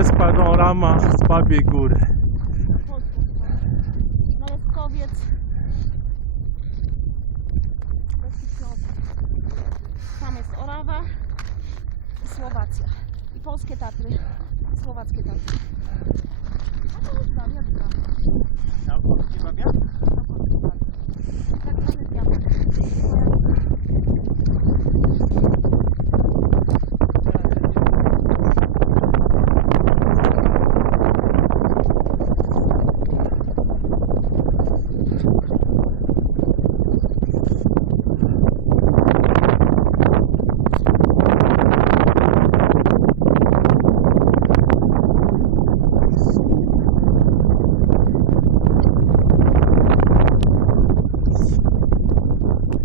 jest panorama z Babiej Góry. Nalewkowiec. Tam jest Orawa i Słowacja. I polskie Tatry. Słowackie Tatry.